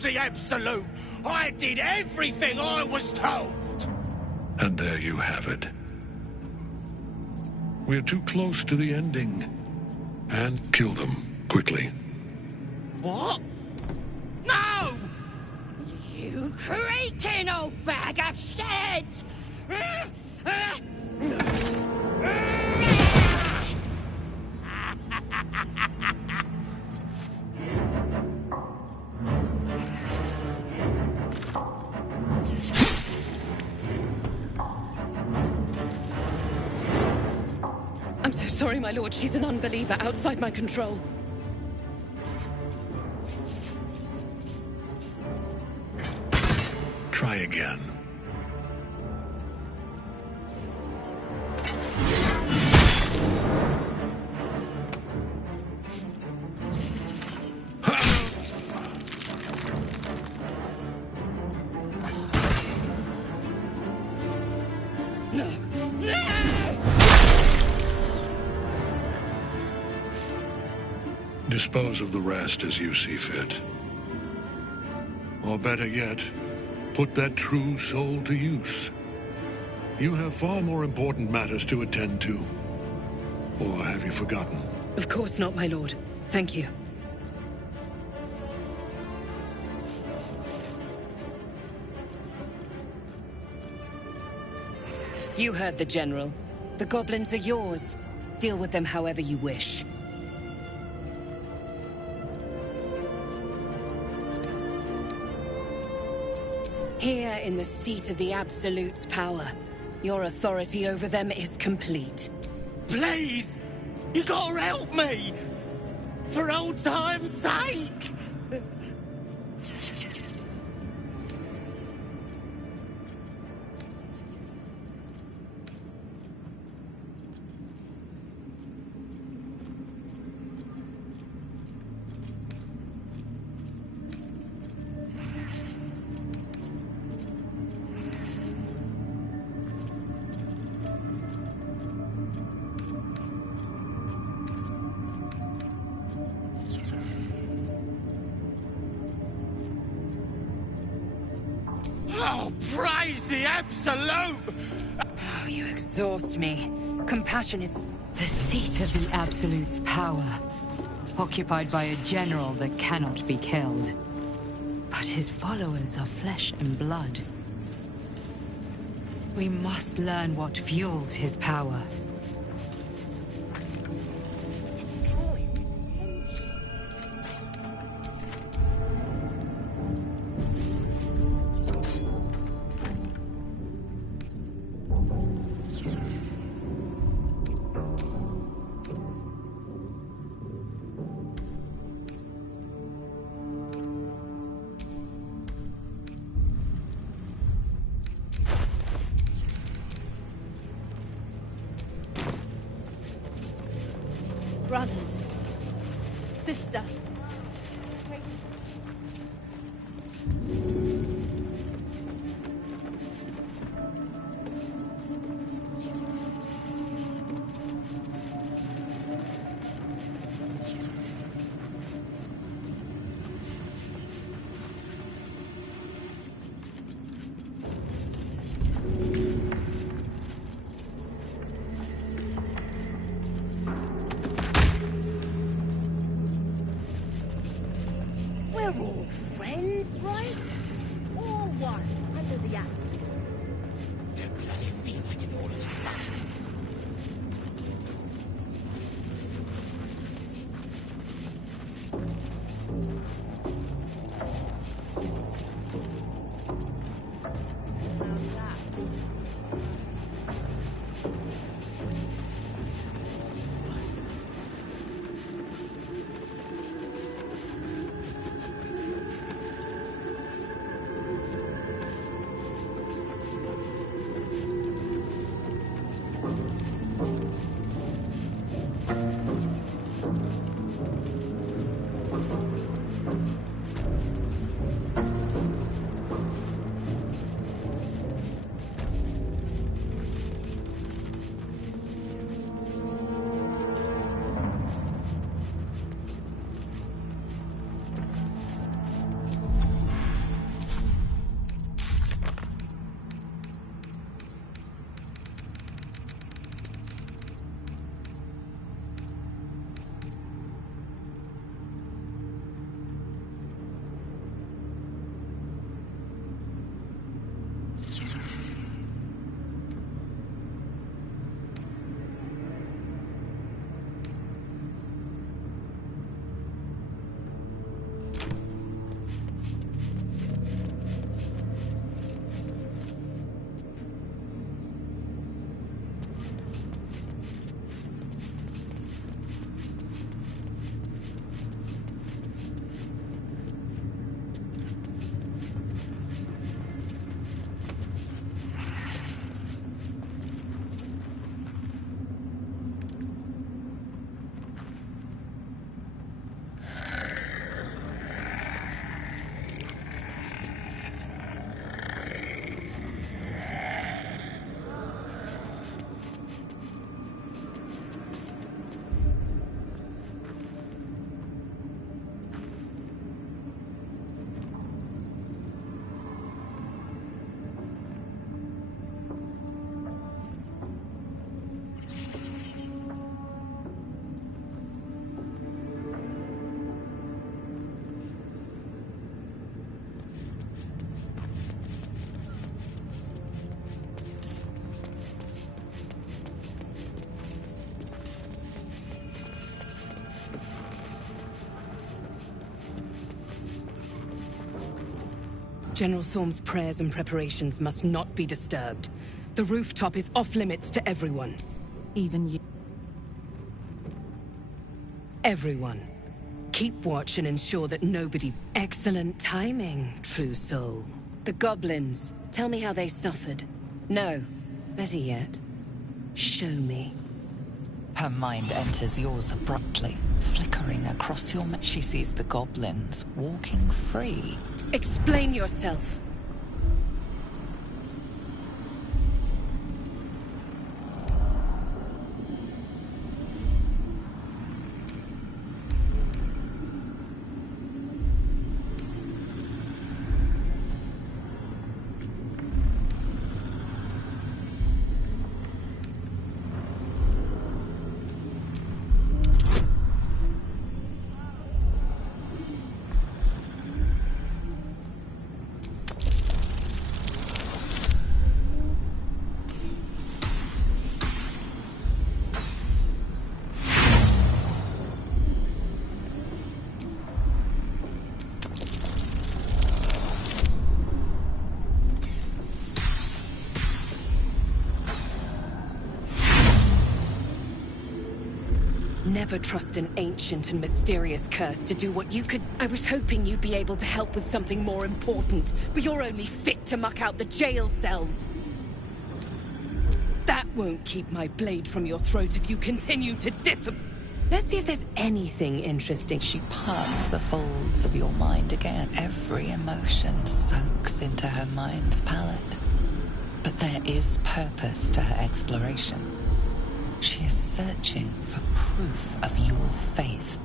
The Absolute! I did everything I was told! And there you have it. We're too close to the ending. And kill them, quickly. What? No! You creaking old bag of shit! I'm so sorry, my lord. She's an unbeliever outside my control. Try again. Dispose of the rest as you see fit. Or better yet, put that true soul to use. You have far more important matters to attend to. Or have you forgotten? Of course not, my lord. Thank you. You heard the General. The goblins are yours. Deal with them however you wish. Here in the seat of the Absolute's power, your authority over them is complete. Please! You gotta help me! For old time's sake! Oh, praise the Absolute! Oh, you exhaust me. Compassion is the seat of the Absolute's power, occupied by a general that cannot be killed. But his followers are flesh and blood. We must learn what fuels his power. Brothers. Sister. General Thorm's prayers and preparations must not be disturbed. The rooftop is off-limits to everyone. Even you. Everyone. Keep watch and ensure that nobody... Excellent timing, true soul. The goblins. Tell me how they suffered. No. Better yet, show me. Her mind enters yours abruptly, flickering across your... She sees the goblins walking free. Explain yourself. Never trust an ancient and mysterious curse to do what you could... I was hoping you'd be able to help with something more important, but you're only fit to muck out the jail cells. That won't keep my blade from your throat if you continue to Let's see if there's anything interesting. She parts the folds of your mind again. Every emotion soaks into her mind's palette. But there is purpose to her exploration. She is searching for proof of your faith.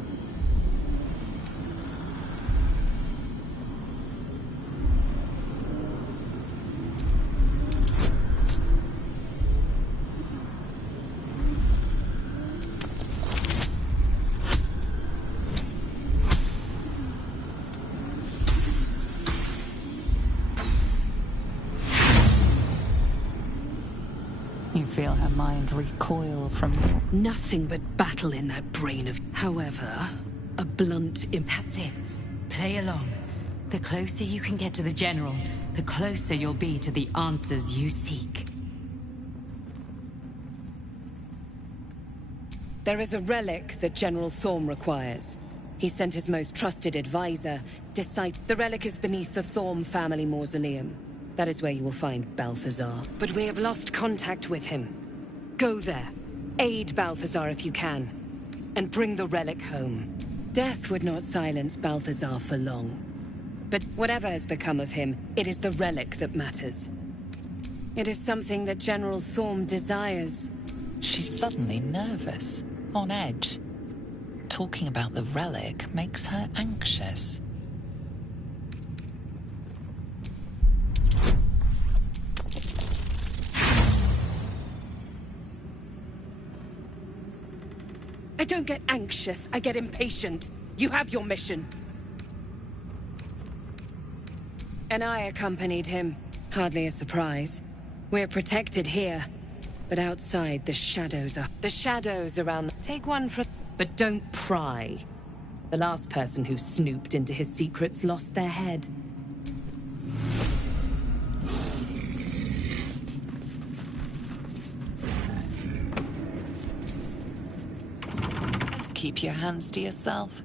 You feel her mind recoil from you. Nothing but battle in that brain of... However, a blunt That's it. Play along. The closer you can get to the General, the closer you'll be to the answers you seek. There is a relic that General Thorm requires. He sent his most trusted advisor, The relic is beneath the Thorm family mausoleum. That is where you will find Balthazar. But we have lost contact with him. Go there. Aid Balthazar if you can. And bring the relic home. Death would not silence Balthazar for long. But whatever has become of him, it is the relic that matters. It is something that General Thorm desires. She's suddenly nervous, on edge. Talking about the relic makes her anxious. I don't get anxious, I get impatient. You have your mission. And I accompanied him. Hardly a surprise. We're protected here. But outside, the shadows are... The shadows around... Take one from... But don't pry. The last person who snooped into his secrets lost their head. Keep your hands to yourself.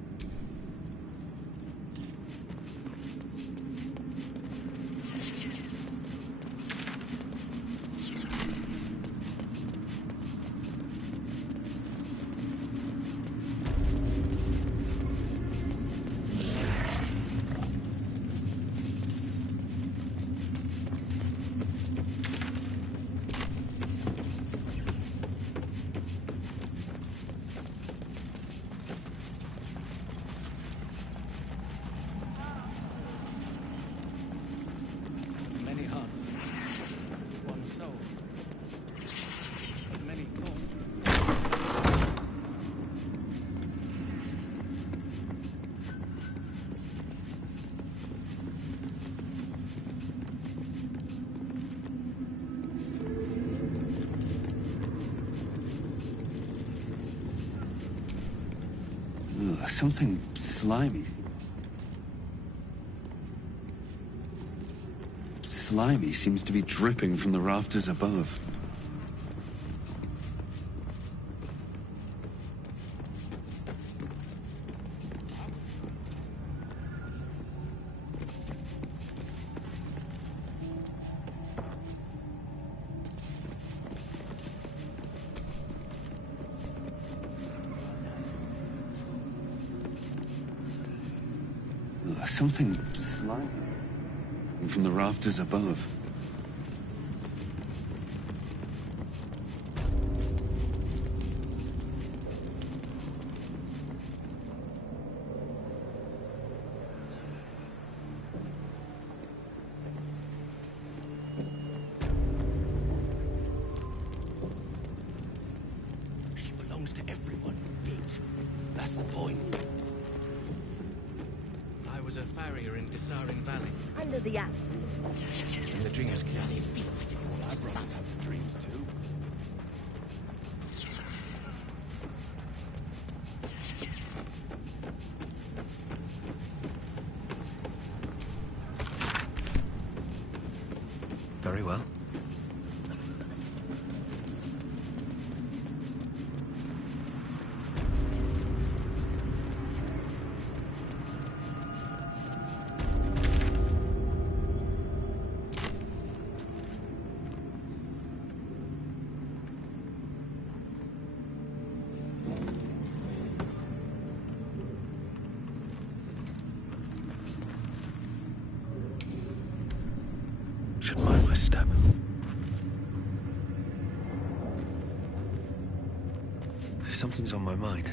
Something slimy. slimy seems to be dripping from the rafters above. Something slimy from the rafters above. She belongs to everyone, Git. That's the point. I was a farrier in Desarin Valley. Under the axe. In the Dreamers Camp. All our brothers have the dreams too. Very well. Should mind my step. Something's on my mind.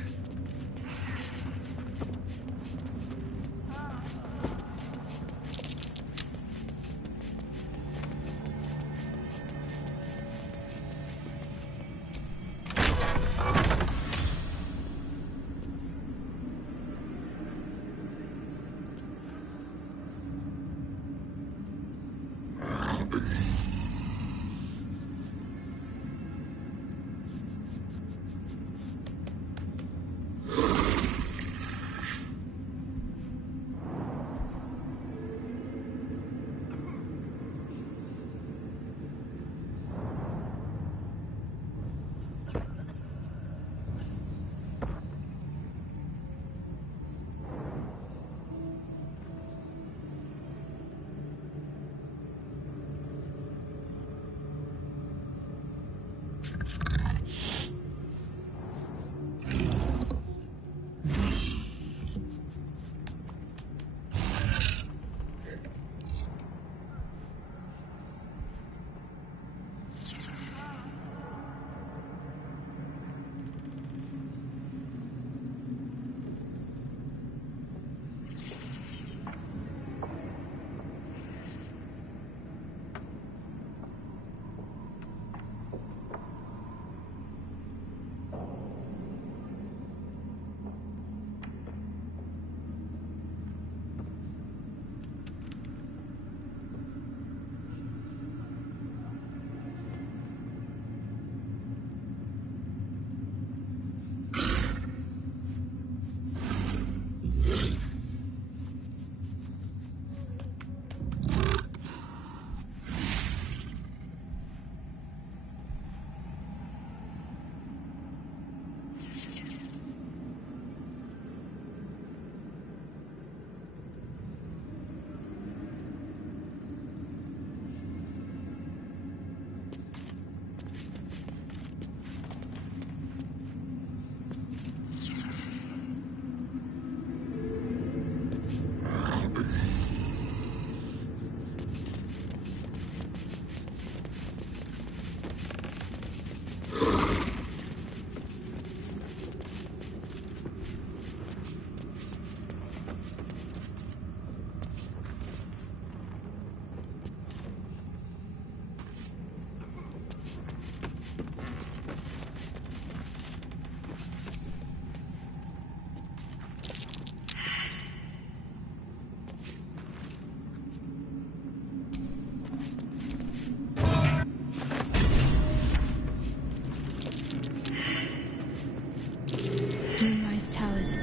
Towers.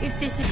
If this is...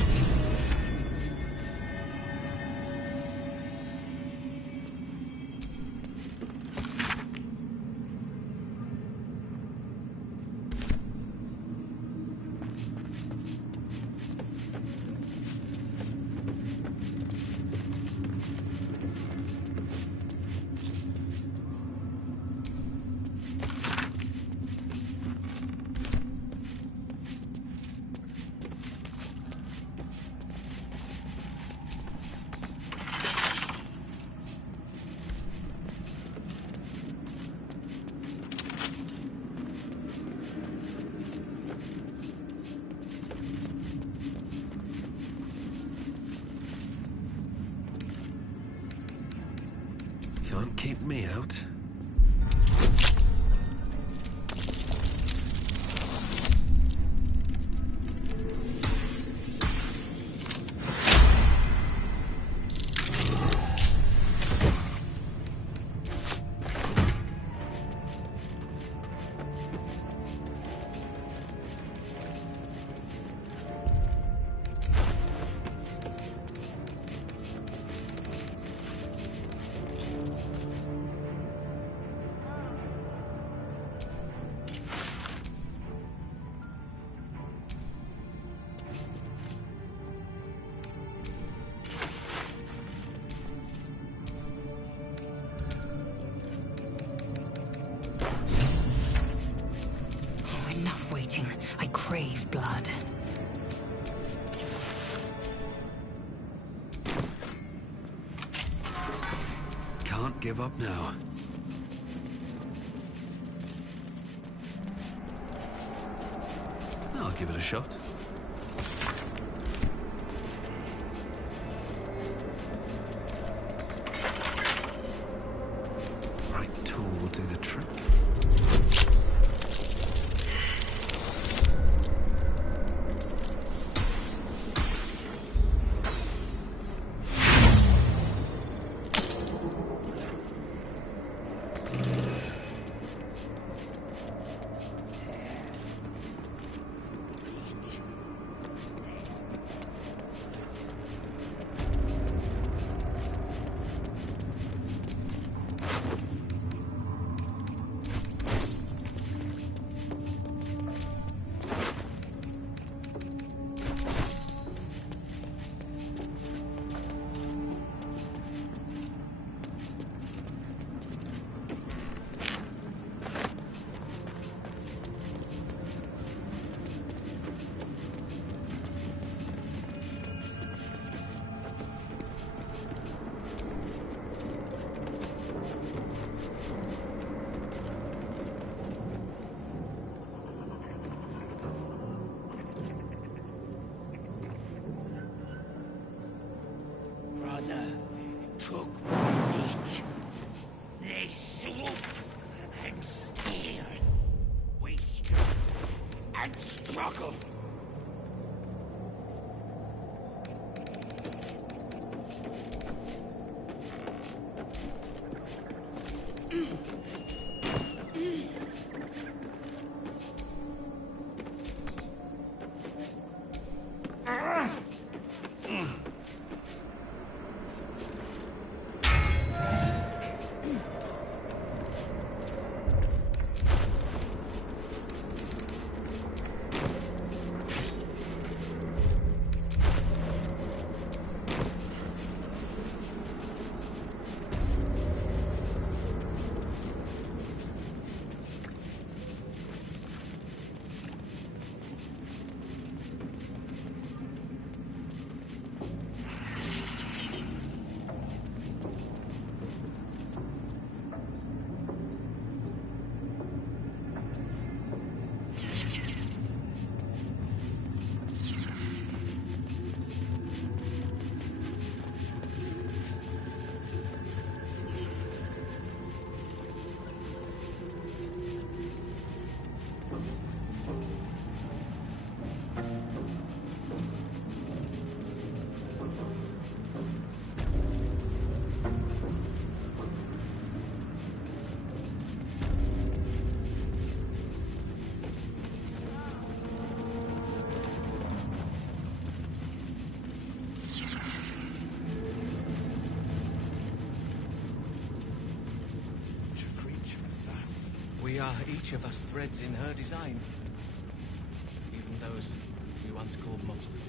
keep me out. Enough waiting. I crave blood. Can't give up now. I'll give it a shot. Right tool will do the trick. Took my meat. They sloop and steal, waste and struggle. We are each of us threads in her design. Even those we once called monsters.